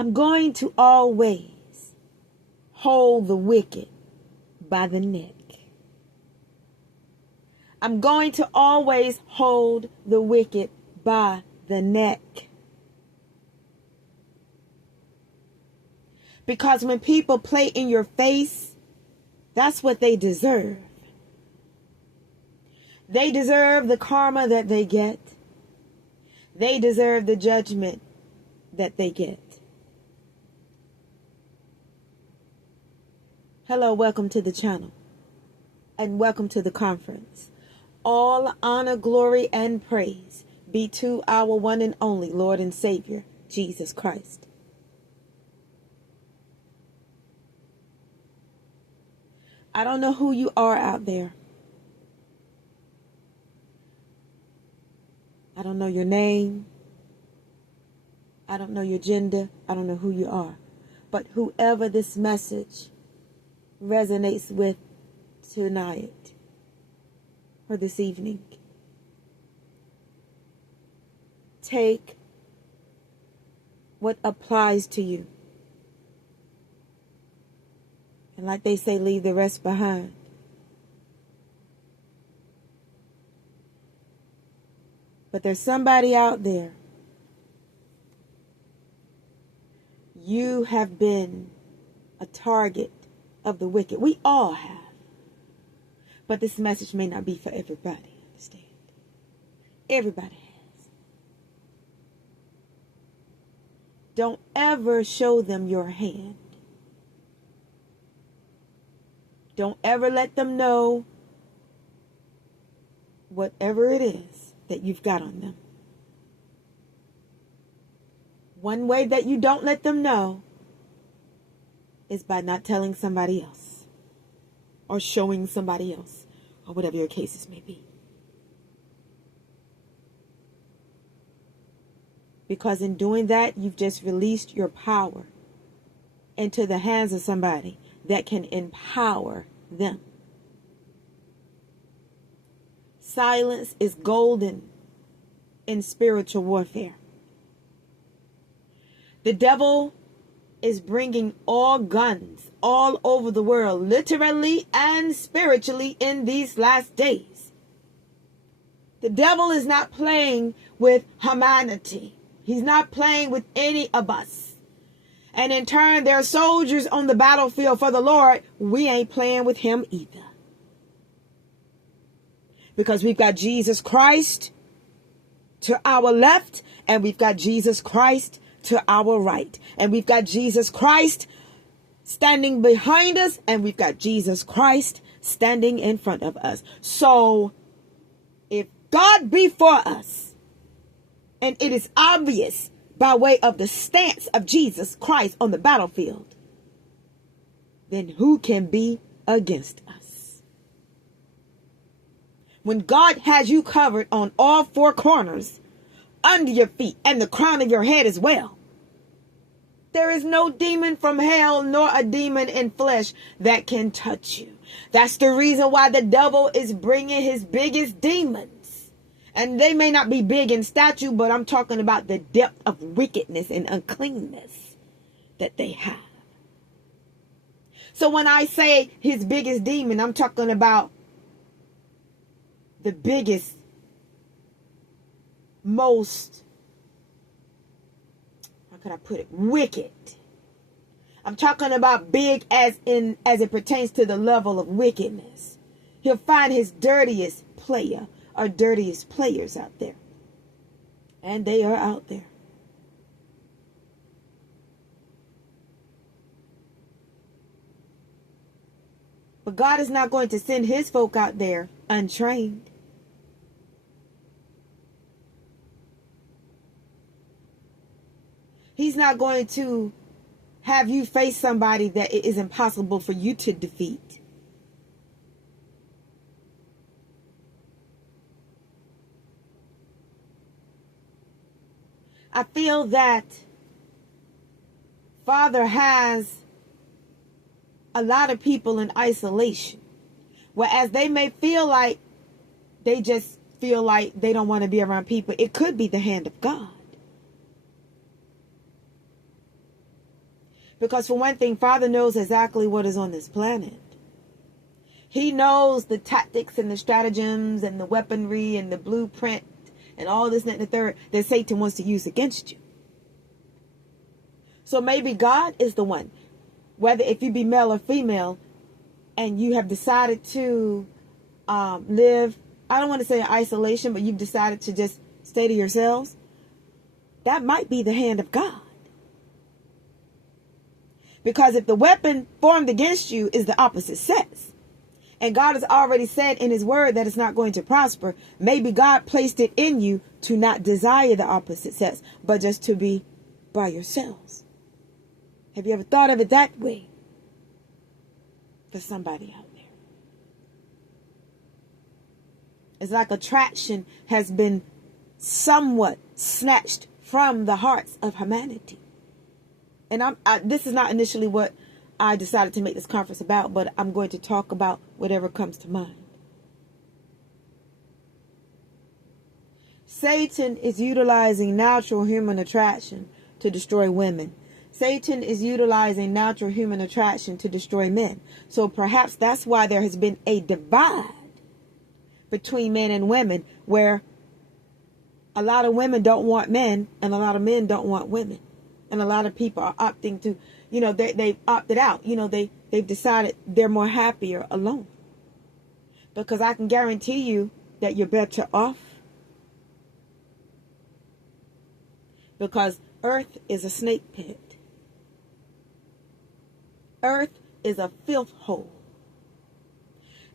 I'm going to always hold the wicked by the neck. I'm going to always hold the wicked by the neck. Because when people play in your face, that's what they deserve. They deserve the karma that they get. They deserve the judgment that they get. Hello, welcome to the channel. And welcome to the conference. All honor, glory, and praise be to our one and only Lord and Savior, Jesus Christ. I don't know who you are out there. I don't know your name. I don't know your gender. I don't know who you are. But whoever this message resonates with tonight or this evening, take what applies to you. And like they say, leave the rest behind. But there's somebody out there. You have been a target of the wicked. We all have. But this message may not be for everybody. Understand? Everybody has. Don't ever show them your hand. Don't ever let them know whatever it is that you've got on them. One way that you don't let them know is by not telling somebody else or showing somebody else or whatever your cases may be. Because in doing that, you've just released your power into the hands of somebody that can empower them. Silence is golden in spiritual warfare. The devil is bringing all guns all over the world, literally and spiritually, in these last days. The devil is not playing with humanity. He's not playing with any of us. And in turn, there are soldiers on the battlefield for the Lord. We ain't playing with him either. Because we've got Jesus Christ to our left, and we've got Jesus Christ to our right. And we've got Jesus Christ standing behind us, and we've got Jesus Christ standing in front of us. So, if God be for us, and it is obvious by way of the stance of Jesus Christ on the battlefield, then who can be against us? When God has you covered on all four corners, under your feet, and the crown of your head as well, there is no demon from hell nor a demon in flesh that can touch you. That's the reason why the devil is bringing his biggest demons. And they may not be big in stature, but I'm talking about the depth of wickedness and uncleanness that they have. So when I say his biggest demon, I'm talking about the biggest, most, how could I put it, wicked. I'm talking about big as it pertains to the level of wickedness. He'll find his dirtiest player or dirtiest players out there. And they are out there. But God is not going to send his folk out there untrained. He's not going to have you face somebody that it is impossible for you to defeat. I feel that Father has a lot of people in isolation, whereas they may feel like they just feel like they don't want to be around people. It could be the hand of God. Because for one thing, Father knows exactly what is on this planet. He knows the tactics and the stratagems and the weaponry and the blueprint and all this and the third that Satan wants to use against you. So maybe God is the one, whether if you be male or female, and you have decided to live, I don't want to say in isolation, but you've decided to just stay to yourselves. That might be the hand of God. Because if the weapon formed against you is the opposite sex, and God has already said in his word that it's not going to prosper, maybe God placed it in you to not desire the opposite sex, but just to be by yourselves. Have you ever thought of it that way? For somebody out there. It's like attraction has been somewhat snatched from the hearts of humanity. And this is not initially what I decided to make this conference about, but I'm going to talk about whatever comes to mind. Satan is utilizing natural human attraction to destroy women. Satan is utilizing natural human attraction to destroy men. So perhaps that's why there has been a divide between men and women, where a lot of women don't want men and a lot of men don't want women. And a lot of people are opting to, they've opted out. They've decided they're more happier alone. Because I can guarantee you that you're better off. Because earth is a snake pit. Earth is a filth hole.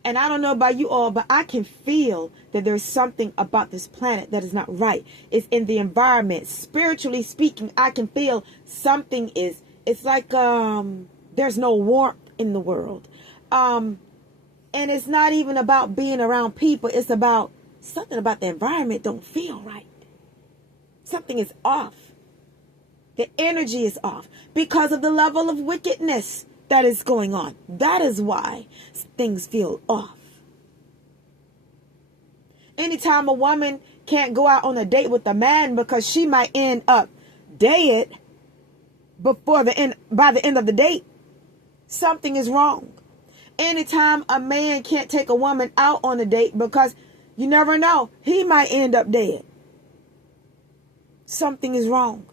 And I don't know about you all, but I can feel that there's something about this planet that is not right. It's in the environment. Spiritually speaking, I can feel something it's like there's no warmth in the world. And it's not even about being around people. It's about something about the environment don't feel right. Something is off. The energy is off because of the level of wickedness that is going on. That is why things feel off. Anytime a woman can't go out on a date with a man because she might end up dead by the end of the date, something is wrong. Anytime a man can't take a woman out on a date because you never know, he might end up dead, something is wrong.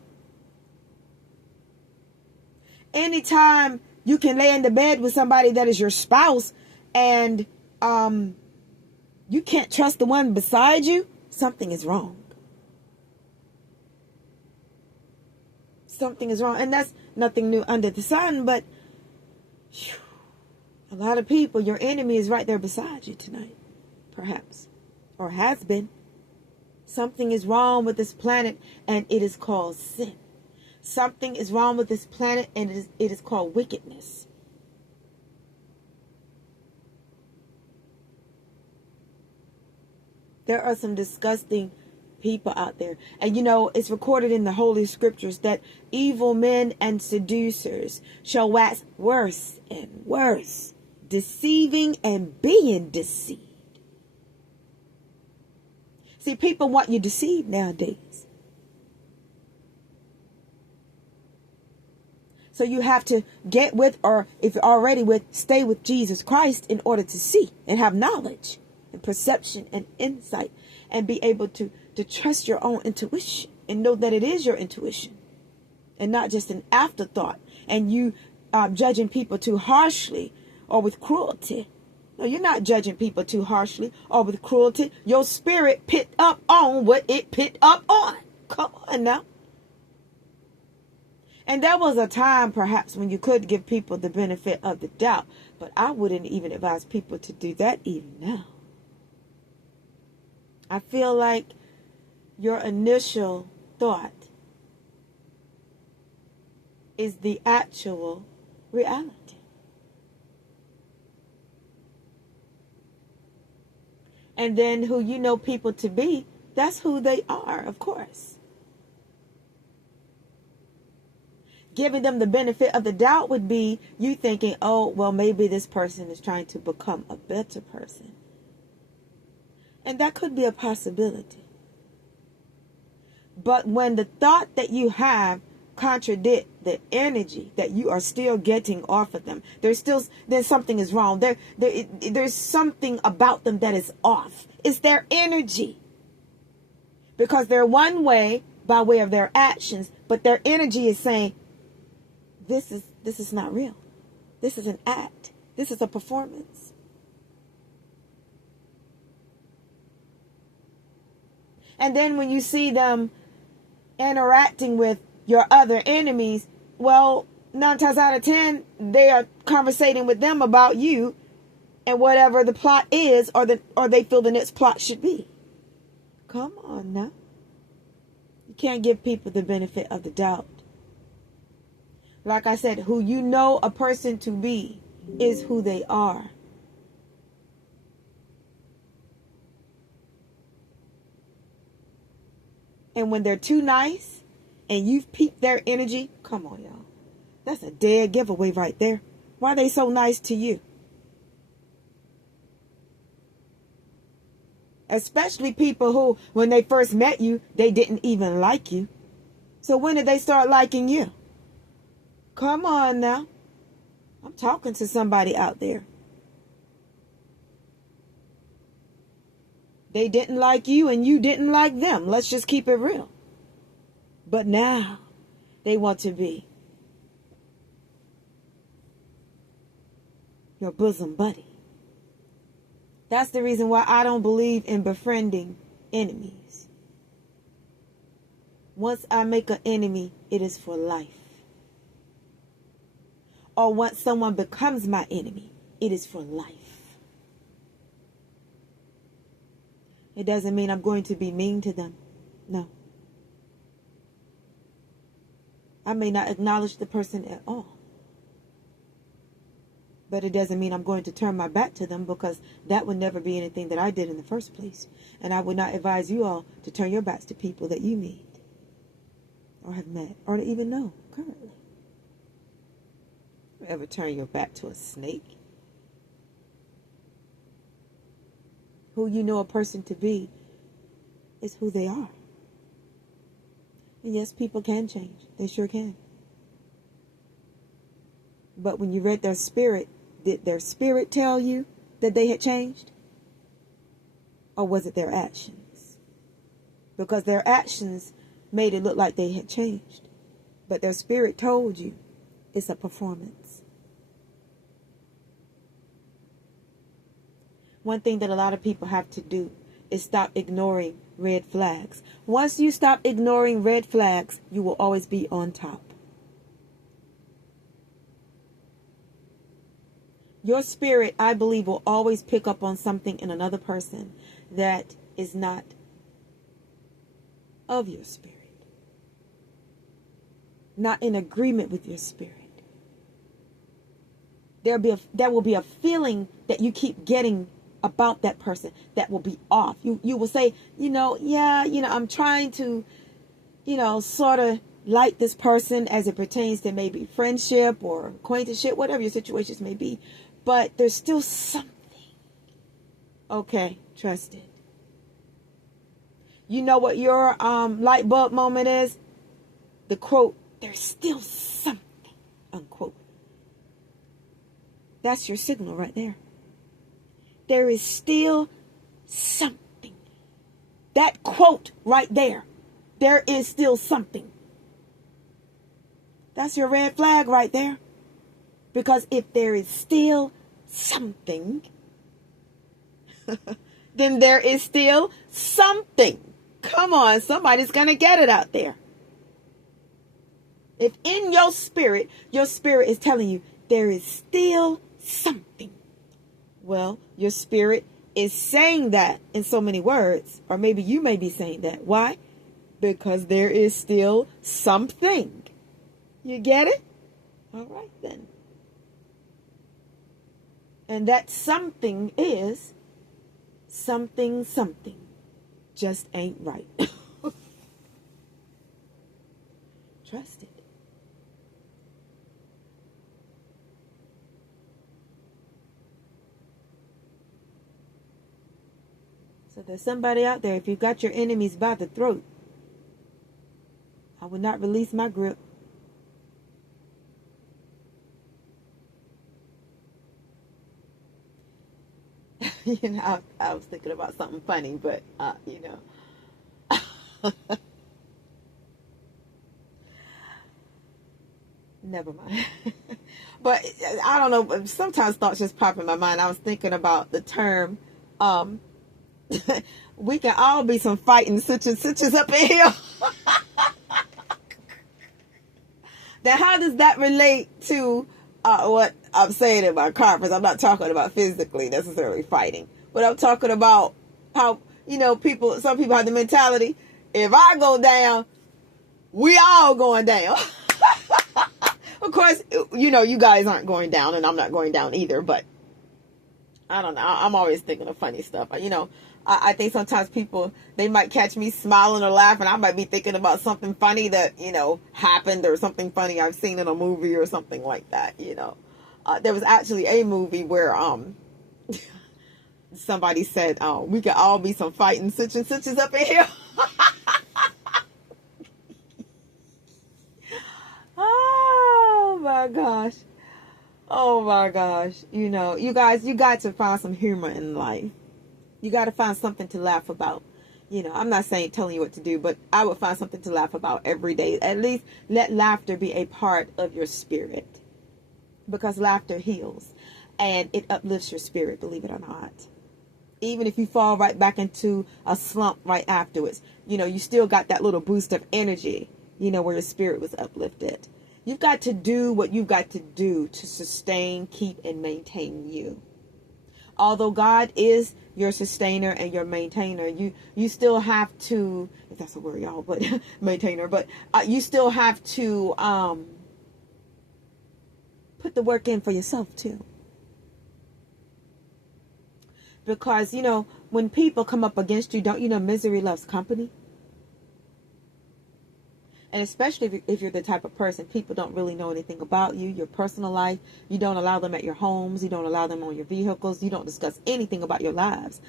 Anytime you can lay in the bed with somebody that is your spouse and you can't trust the one beside you, something is wrong. Something is wrong. And that's nothing new under the sun, but a lot of people, your enemy is right there beside you tonight, perhaps, or has been. Something is wrong with this planet, and it is called sin. Something is wrong with this planet, and it is called wickedness. There are some disgusting people out there. And it's recorded in the Holy Scriptures that evil men and seducers shall wax worse and worse, deceiving and being deceived. See, people want you deceived nowadays. So you have to get with, or if you're already with, stay with Jesus Christ in order to see and have knowledge and perception and insight and be able to trust your own intuition and know that it is your intuition and not just an afterthought, and you judging people too harshly or with cruelty. No, you're not judging people too harshly or with cruelty. Your spirit picked up on what it picked up on. Come on now. And there was a time perhaps when you could give people the benefit of the doubt, but I wouldn't even advise people to do that even now. I feel like your initial thought is the actual reality. And then who you know people to be, that's who they are, of course. Giving them the benefit of the doubt would be you thinking, oh, well, maybe this person is trying to become a better person. And that could be a possibility. But when the thought that you have contradict the energy that you are still getting off of them. Then something is wrong. There's something about them that is off. It's their energy. Because they're one way by way of their actions, but their energy is saying, this is not real. This is an act. This is a performance. And then when you see them interacting with your other enemies, well, 9 times out of 10, they are conversating with them about you and whatever the plot is, or they feel the next plot should be. Come on now. You can't give people the benefit of the doubt. Like I said, who you know a person to be is who they are. And when they're too nice and you've peeped their energy, come on, y'all. That's a dead giveaway right there. Why are they so nice to you? Especially people who, when they first met you, they didn't even like you. So when did they start liking you? Come on now. I'm talking to somebody out there. They didn't like you and you didn't like them. Let's just keep it real. But now they want to be your bosom buddy. That's the reason why I don't believe in befriending enemies. Once I make an enemy, it is for life. Or once someone becomes my enemy, it is for life. It doesn't mean I'm going to be mean to them. No. I may not acknowledge the person at all. But it doesn't mean I'm going to turn my back to them, because that would never be anything that I did in the first place. And I would not advise you all to turn your backs to people that you meet or have met or to even know currently. You ever turn your back to a snake? Who you know a person to be is who they are. And yes, people can change. They sure can. But when you read their spirit, did their spirit tell you that they had changed? Or was it their actions? Because their actions made it look like they had changed. But their spirit told you it's a performance. One thing that a lot of people have to do is stop ignoring red flags. Once you stop ignoring red flags, you will always be on top. Your spirit, I believe, will always pick up on something in another person that is not of your spirit. Not in agreement with your spirit. There will be a feeling that you keep getting about that person that will be off. You will say, I'm trying to, sort of like this person as it pertains to maybe friendship or acquaintanceship, whatever your situations may be. But there's still something. Okay, trust it. You know what your light bulb moment is? The quote, there's still something, unquote. That's your signal right there. There is still something. That quote right there. There is still something. That's your red flag right there. Because if there is still something, then there is still something. Come on, somebody's going to get it out there. If in your spirit is telling you there is still something, well, your spirit is saying that in so many words, or maybe you may be saying that. Why? Because there is still something. You get it? All right then. And that something is something just ain't right. Trust it. So there's somebody out there, if you've got your enemies by the throat, I would not release my grip. I was thinking about something funny, but, never mind. But I don't know. Sometimes thoughts just pop in my mind. I was thinking about the term, we can all be some fighting such up in here. Now, how does that relate to what I'm saying in my conference? I'm not talking about physically necessarily fighting, but I'm talking about how, some people have the mentality, if I go down, we all going down. Of course, you guys aren't going down, and I'm not going down either, but I don't know. I'm always thinking of funny stuff. I think sometimes people, they might catch me smiling or laughing. I might be thinking about something funny that, happened, or something funny I've seen in a movie or something like that, There was actually a movie where somebody said, we could all be some fighting such and suches up in here. Oh my gosh. Oh my gosh. You guys, you got to find some humor in life. You got to find something to laugh about. I'm not telling you what to do, but I would find something to laugh about every day. At least let laughter be a part of your spirit, because laughter heals and it uplifts your spirit, believe it or not. Even if you fall right back into a slump right afterwards, you still got that little boost of energy, where your spirit was uplifted. You've got to do what you've got to do to sustain, keep, and maintain you. Although God is your sustainer and your maintainer, you still have to, if that's a word, y'all, but maintainer, but you still have to put the work in for yourself too. Because, when people come up against you, don't you know misery loves company? And especially if you're the type of person, people don't really know anything about you, your personal life. You don't allow them at your homes. You don't allow them on your vehicles. You don't discuss anything about your lives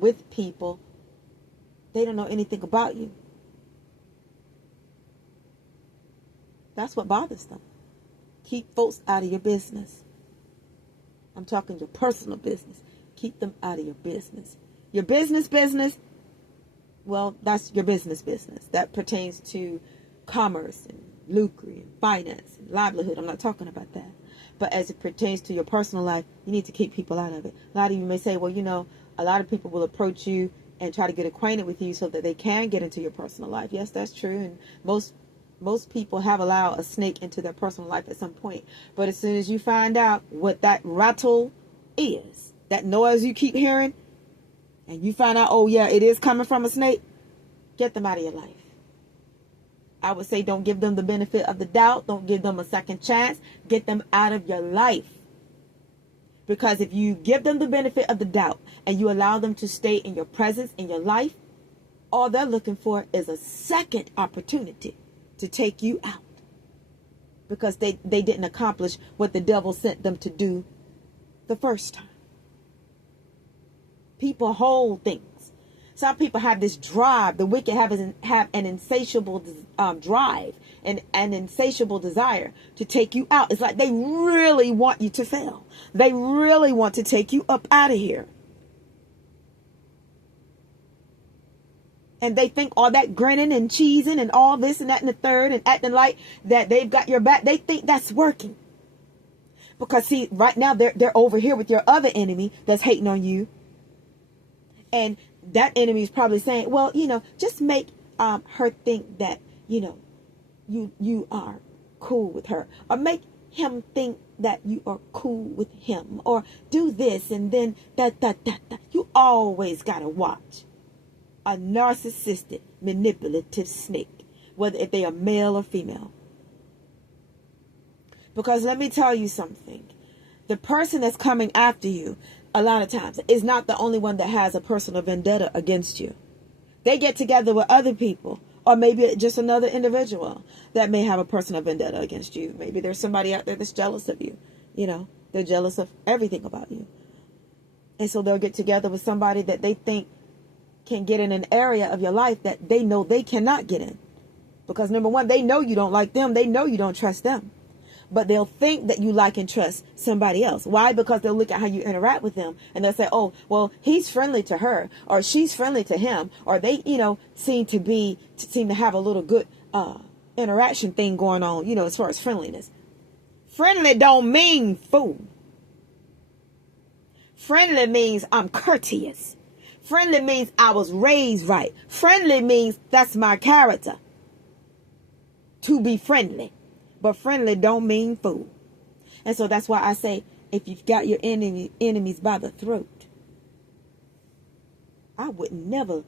with people. They don't know anything about you. That's what bothers them. Keep folks out of your business. I'm talking your personal business. Keep them out of your business. Your business, well, that's your business. That pertains to commerce and lucre and finance and livelihood. I'm not talking about that. But as it pertains to your personal life, you need to keep people out of it. A lot of you may say, well, a lot of people will approach you and try to get acquainted with you so that they can get into your personal life. Yes, that's true. And most people have allowed a snake into their personal life at some point. But as soon as you find out what that rattle is, that noise you keep hearing, and you find out, oh yeah, it is coming from a snake, get them out of your life. I would say don't give them the benefit of the doubt. Don't give them a second chance. Get them out of your life. Because if you give them the benefit of the doubt and you allow them to stay in your presence, in your life, all they're looking for is a second opportunity to take you out. Because they didn't accomplish what the devil sent them to do the first time. People hold things. Some people have this drive. The wicked have an insatiable drive and an insatiable desire to take you out. It's like they really want you to fail. They really want to take you up out of here. And they think all that grinning and cheesing and all this and that and the third and acting like that they've got your back. They think that's working. Because see, right now they're over here with your other enemy that's hating on you. And that enemy is probably saying, well, just make her think that, you are cool with her. Or make him think that you are cool with him. Or do this and then that. You always got to watch a narcissistic, manipulative snake, whether if they are male or female. Because let me tell you something. The person that's coming after you, a lot of times, is not the only one that has a personal vendetta against you. They get together with other people, or maybe just another individual that may have a personal vendetta against you. Maybe there's somebody out there that's jealous of you. They're jealous of everything about you. And so they'll get together with somebody that they think can get in an area of your life that they know they cannot get in. Because number one, they know you don't like them. They know you don't trust them. but they'll think that you like and trust somebody else. Why? Because they'll look at how you interact with them and they'll say, oh, well, he's friendly to her, or she's friendly to him, or they, seem to have a little good interaction thing going on, as far as friendliness. Friendly don't mean fool. Friendly means I'm courteous. Friendly means I was raised right. Friendly means that's my character, to be friendly. But friendly don't mean fool. And so that's why I say, if you've got your enemies by the throat, I would never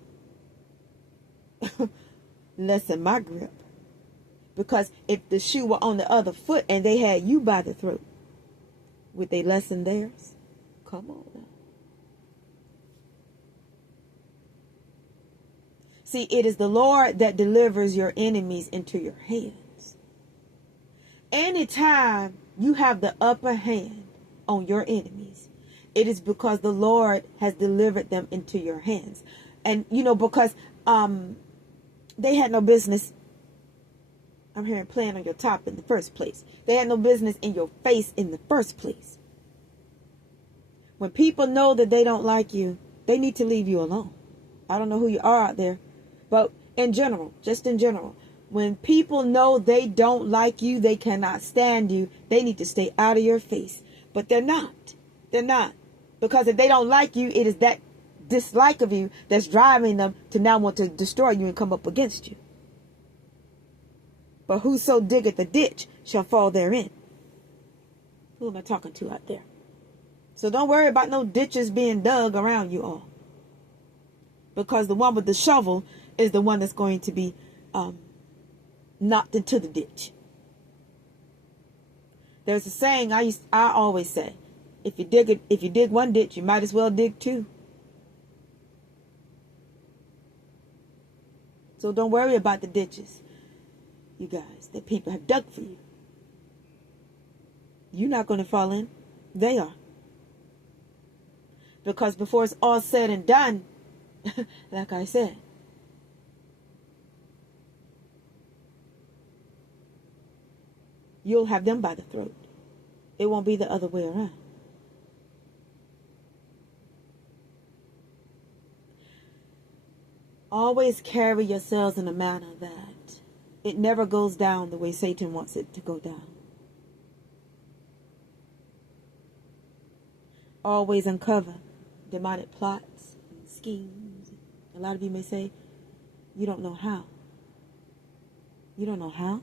lessen my grip. Because if the shoe were on the other foot and they had you by the throat, would they lessen theirs? Come on now. See, it is the Lord that delivers your enemies into your hands. Anytime you have the upper hand on your enemies, it is because the Lord has delivered them into your hands. And, because they had no business, I'm hearing, playing on your top in the first place. They had no business in your face in the first place. When people know that they don't like you, they need to leave you alone. I don't know who you are out there, but in general, just in general, when people know they don't like you, they cannot stand you, they need to stay out of your face. But they're not. They're not. Because if they don't like you, it is that dislike of you that's driving them to now want to destroy you and come up against you. But whoso diggeth the ditch shall fall therein. Who am I talking to out there? So don't worry about no ditches being dug around you all. Because the one with the shovel is the one that's going to be knocked into the ditch. There's a saying I always say, if you dig one ditch, you might as well dig two. So don't worry about the ditches, you guys, that people have dug for you. You're not going to fall in. They are. Because before it's all said and done, like I said, you'll have them by the throat. It won't be the other way around. Always carry yourselves in a manner that it never goes down the way Satan wants it to go down. Always uncover demonic plots and schemes. A lot of you may say, you don't know how. You don't know how?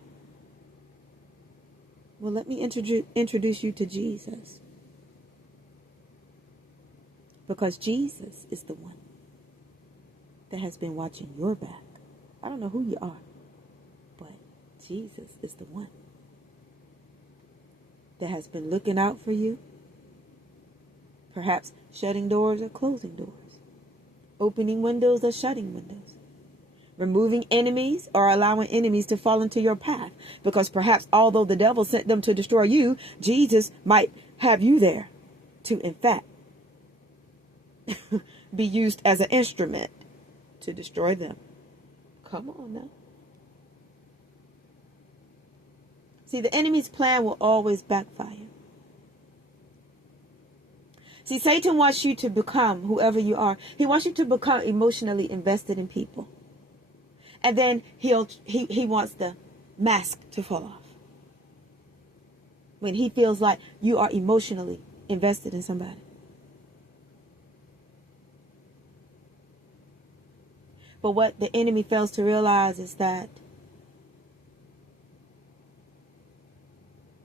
Well, let me introduce you to Jesus. Because Jesus is the one that has been watching your back. I don't know who you are, but Jesus is the one that has been looking out for you. Perhaps shutting doors or closing doors. Opening windows or shutting windows. Removing enemies or allowing enemies to fall into your path. Because perhaps although the devil sent them to destroy you, Jesus might have you there to, in fact, be used as an instrument to destroy them. Come on now. See, the enemy's plan will always backfire. See, Satan wants you to become whoever you are. He wants you to become emotionally invested in people. And then he wants the mask to fall off. When he feels like you are emotionally invested in somebody. But what the enemy fails to realize is that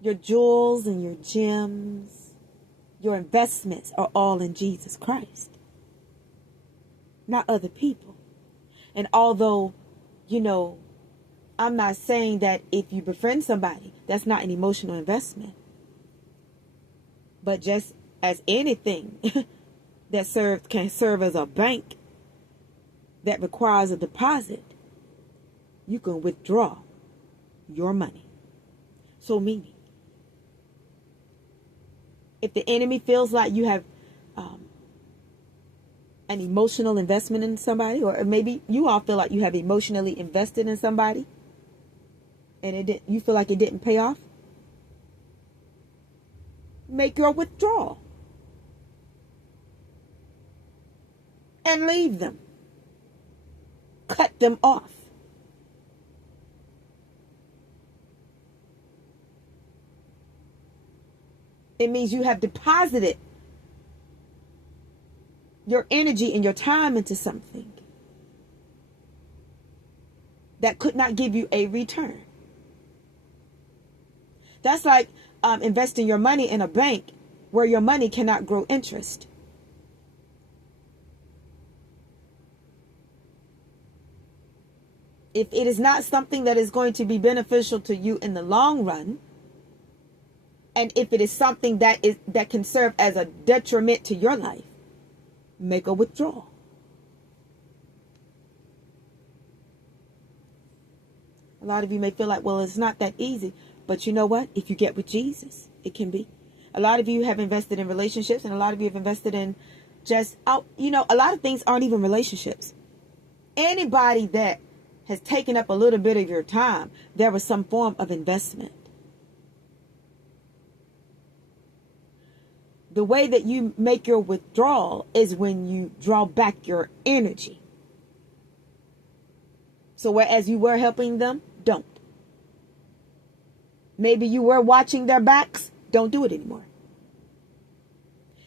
your jewels and your gems, your investments are all in Jesus Christ, not other people. And although, I'm not saying that if you befriend somebody, that's not an emotional investment. But just as anything that can serve as a bank that requires a deposit, you can withdraw your money. So meaning, if the enemy feels like you have an emotional investment in somebody, or maybe you all feel like you have emotionally invested in somebody, and you feel like it didn't pay off, make your withdrawal and leave them. Cut them off. It means you have deposited your energy and your time into something that could not give you a return. That's like investing your money in a bank where your money cannot grow interest. If it is not something that is going to be beneficial to you in the long run, and if it is something that can serve as a detriment to your life, make a withdrawal. A lot of you may feel like, well, it's not that easy. But you know what? If you get with Jesus, it can be. A lot of you have invested in relationships, and a lot of you have invested in a lot of things aren't even relationships. Anybody that has taken up a little bit of your time, there was some form of investment. The way that you make your withdrawal is when you draw back your energy. So whereas you were helping them, don't. Maybe you were watching their backs, don't do it anymore.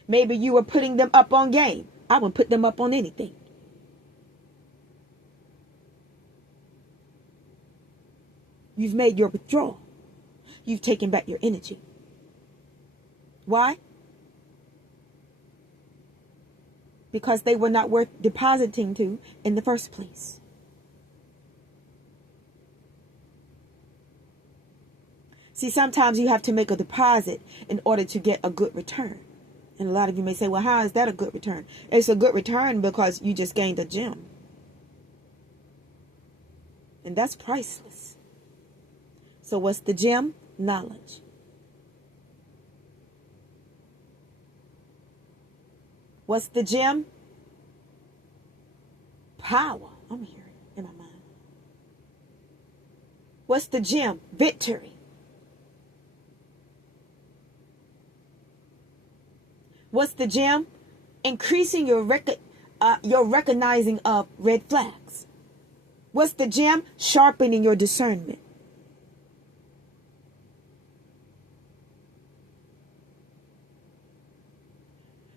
Maybe you were putting them up on game. I would put them up on anything. You've made your withdrawal. You've taken back your energy. Why? Because they were not worth depositing to in the first place. See, sometimes you have to make a deposit in order to get a good return. And a lot of you may say, well, how is that a good return? It's a good return because you just gained a gem. And that's priceless. So what's the gem? Knowledge. What's the gem? Power. I'm hearing it in my mind. What's the gem? Victory. What's the gem? Increasing your recognizing of red flags. What's the gem? Sharpening your discernment.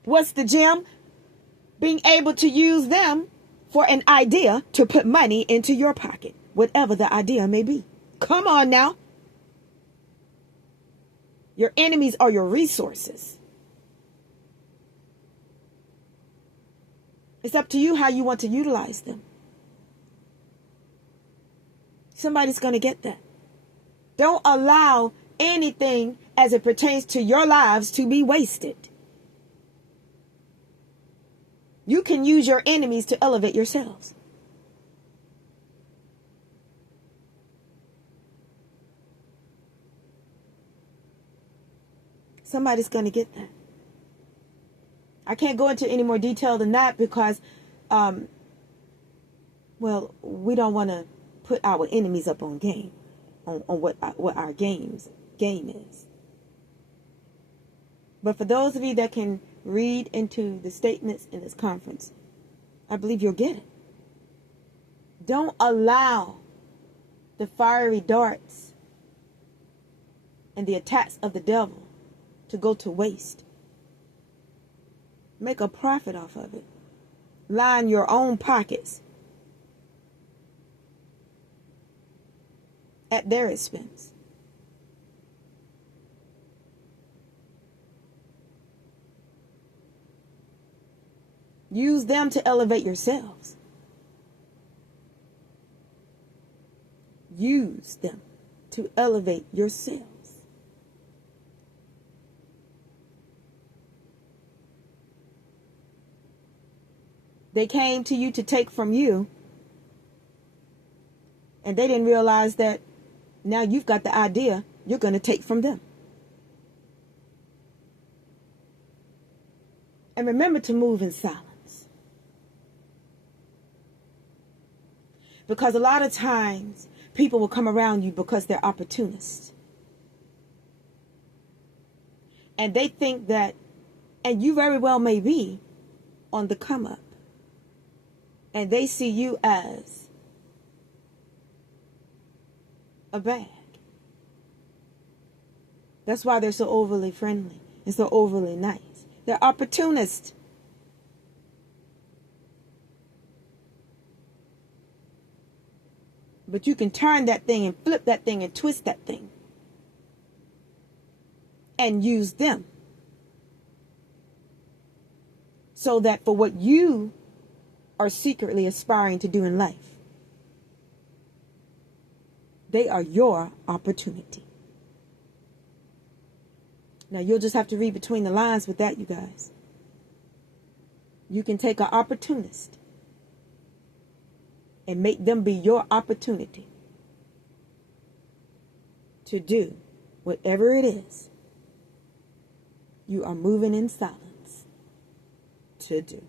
What's the gem? Being able to use them for an idea to put money into your pocket, whatever the idea may be. Come on now. Your enemies are your resources. It's up to you how you want to utilize them. Somebody's going to get that. Don't allow anything as it pertains to your lives to be wasted. You can use your enemies to elevate yourselves. Somebody's going to get that. I can't go into any more detail than that because, we don't want to put our enemies up on game, on what our game is. But for those of you that can read into the statements in this conference, I believe you'll get it. Don't allow the fiery darts and the attacks of the devil to go to waste. Make a profit off of it. Line your own pockets at their expense. Use them to elevate yourselves. Use them to elevate yourselves. They came to you to take from you, and they didn't realize that now you've got the idea you're going to take from them. And remember to move in silence. Because a lot of times people will come around you because they're opportunists. And they think that, and you very well may be on the come up. And they see you as a bag. That's why they're so overly friendly and so overly nice. They're opportunists. But you can turn that thing and flip that thing and twist that thing and use them so that for what you are secretly aspiring to do in life, they are your opportunity. Now, you'll just have to read between the lines with that, you guys. You can take an opportunist and make them be your opportunity to do whatever it is you are moving in silence to do.